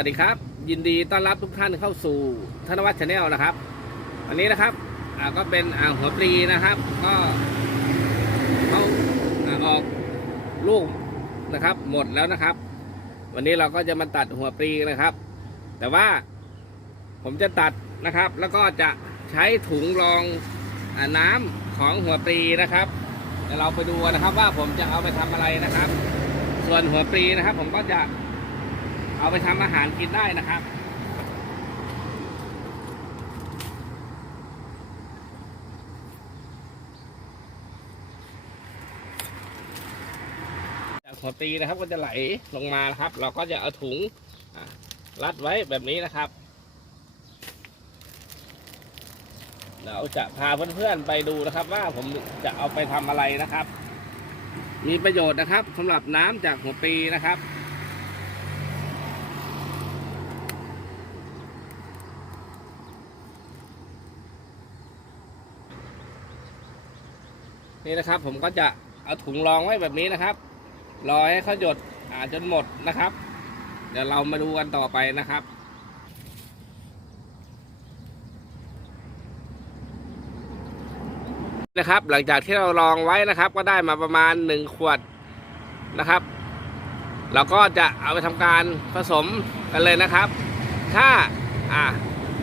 วัสดีครับ ยินดีต้อนรับทุกท่านเข้าสู่ธนวัฒน์ชาแนลนะครับ วันนี้นะครับก็เป็นอ่าหัวปลีนะครับ ก็เขาอาออกลูกนะครับ หมดแล้วนะครับ วันนี้เราก็จะมาตัดหัวปลีนะครับ แต่ว่าผมจะตัดนะครับ แล้วก็จะใช้ถุงรองอน้ำของหัวปลีนะครับเดี๋ยวเราไปดูนนะครับว่าผมจะเอาไปทำอะไรนะครับ ส่วนหัวปลีนะครับ ผมก็จะ เอาไปทำอาหารกินได้นะครับจากหัวปลีนะครับก็จะไหลลงมานะครับ เราก็จะเอาถุงรัดไว้แบบนี้นะครับ เราจะพาเพื่อนๆไปดูนะครับ ว่าผมจะเอาไปทำอะไรนะครับ มีประโยชน์นะครับสำหรับน้ำจากหัวปลีนะครับ นี่นะครับ ผมก็จะเอาถุงรองไว้แบบนี้นะครับ รอให้เขาหยดอ่าจนหมดนะครับ เดี๋ยวเรามาดูกันต่อไปนะครับนะครับ หลังจากที่เราลองไว้นะครับ ก็ได้มาประมาณหนึ่งขวดนะครับ เราก็จะเอาไปทำการผสมกันเลยนะครับ ถ้าอ่า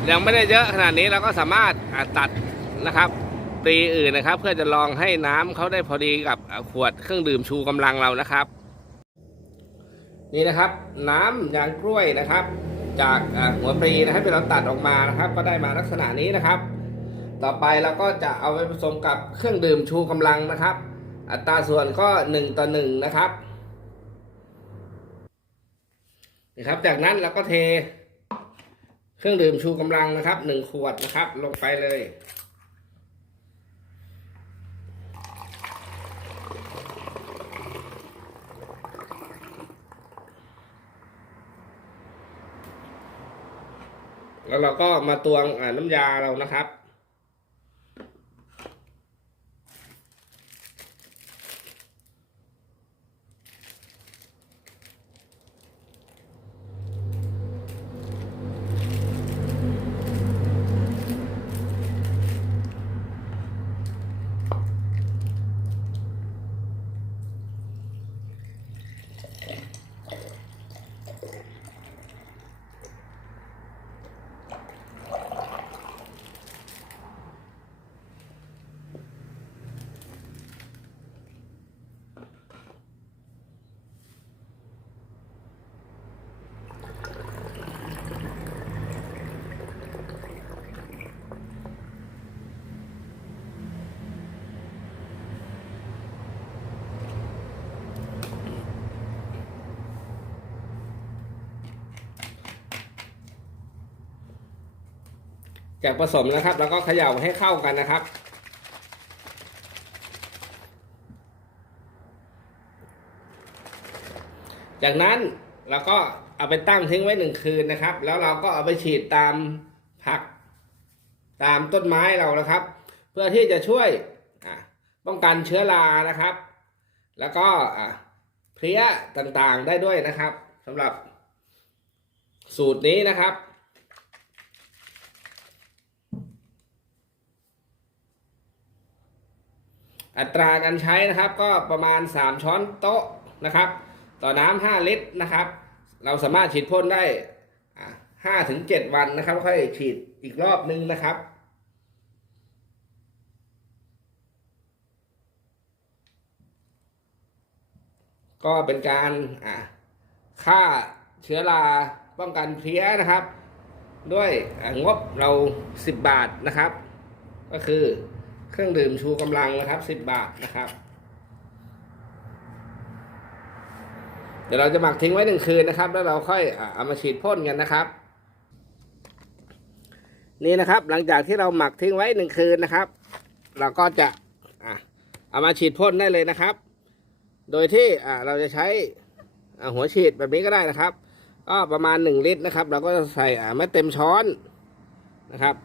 ยังไม่ได้เยอะขนาดนี้เราก็สามารถอ่าตัดนะครับ ปรีอื่นนะครับ เพื่อจะลองให้น้ำเขาได้พอดีกับขวดเครื่องดื่มชูกำลังเรานะครับ นี่นะครับ น้ำยางกล้วยนะครับ จากหัวปรีนะครับที่เราตัดออกมานะครับ ก็ได้มาลักษณะนี้นะครับ ต่อไปเราก็จะเอาไปผสมกับเครื่องดื่มชูกำลังนะครับ อัตราส่วนก็หนึ่งต่อหนึ่งนะครับนะครับ จากนั้นเราก็เท เครื่องดื่มชูกำลังนะครับหนึ่งขวดนะครับ ลงไปเลย แล้วเราก็มาตวงน้ำยาเรานะครับ จากผสมนะครับ แล้วก็เขย่าให้เข้ากันนะครับ จากนั้นเราก็เอาไปตั้งทิ้งไว้หนึ่งคืนนะครับ แล้วเราก็เอาไปฉีดตามผักตามต้นไม้เรานะครับ เพื่อที่จะช่วยป้องกันเชื้อรานะครับ แล้วก็เพลี้ยต่างๆได้ด้วยนะครับสำหรับสูตรนี้นะครับ อัตราการใช้นะครับก็ประมาณ 3 ช้อนโต๊ะนะครับ ต่อน้ำ5ลิตรนะครับ เราสามารถฉีดพ่นได้ห้าถึงเจ็ดวันนะครับ ค่อยฉีดอีกรอบนึงนะครับก็เป็นการฆ่าเชื้อราป้องกันเพลี้ยนะครับ ด้วยงบเรา 10 บาทนะครับ ก็คือ เครื่องดื่มชูกำลังนะครับ10บาทนะครับ เดี๋ยวเราจะหมักทิ้งไว้หนึ่งคืนนะครับ แล้วเราค่อยเอามาฉีดพ่นกันนะครับ นี่นะครับ หลังจากที่เราหมักทิ้งไว้หนึ่งคืนนะครับ เราก็จะเอามาฉีดพ่นได้เลยนะครับ โดยที่เราจะใช้หัวฉีดแบบนี้ก็ได้นะครับ ก็ประมาณหนึ่งลิตรนะครับ เราก็จะใส่ไม่เต็มช้อนนะครับ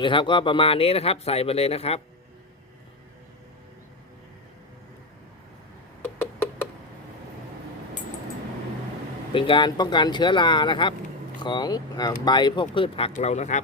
นะครับ ก็ประมาณนี้นะครับ ใส่ไปเลยนะครับ เป็นการป้องกันเชื้อรานะครับ ของอใบพวกพืชผักเรานะครับ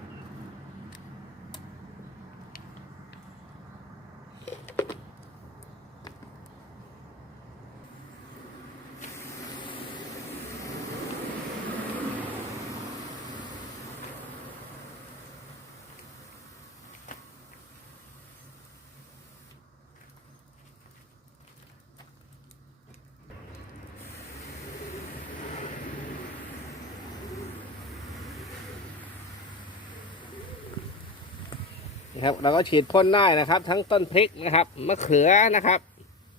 นะครับเราก็ฉีดพ่นได้นะครับ ทั้งต้นพริกนะครับมะเขือนะครับ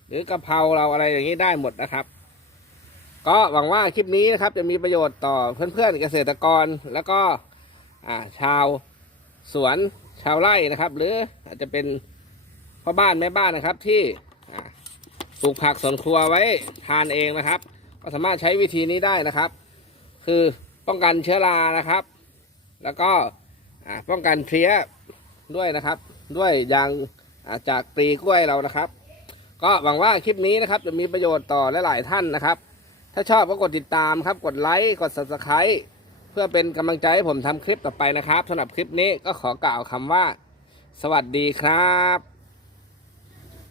หรือกะเพราเราอะไรอย่างนี้ได้หมดนะครับ ก็หวังว่าคลิปนี้นะครับ จะมีประโยชน์ต่อเพื่อนๆเกษตรกรแล้วก็ชาวสวนชาวไร่นะครับ หรืออาจจะเป็นพ่อบ้านแม่บ้านนะครับ ที่ปลูกผักสวนครัวไว้ทานเองนะครับ ก็สามารถใช้วิธีนี้ได้นะครับ คือป้องกันเชื้อรานะครับ แล้วก็ป้องกันเพลี้ย ด้วยนะครับ ด้วยยางอาจากปลีกล้วยเรานะครับ ก็หวังว่าคลิปนี้นะครับจะมีประโยชน์ต่อหลายๆท่านนะครับ ถ้าชอบก็กดติดตามครับ กดไลค์กด subscribe เพื่อเป็นกำลังใจให้ผมทำคลิปต่อไปนะครับสำหรับคลิปนี้ก็ขอกล่าวคำว่า สวัสดีครับ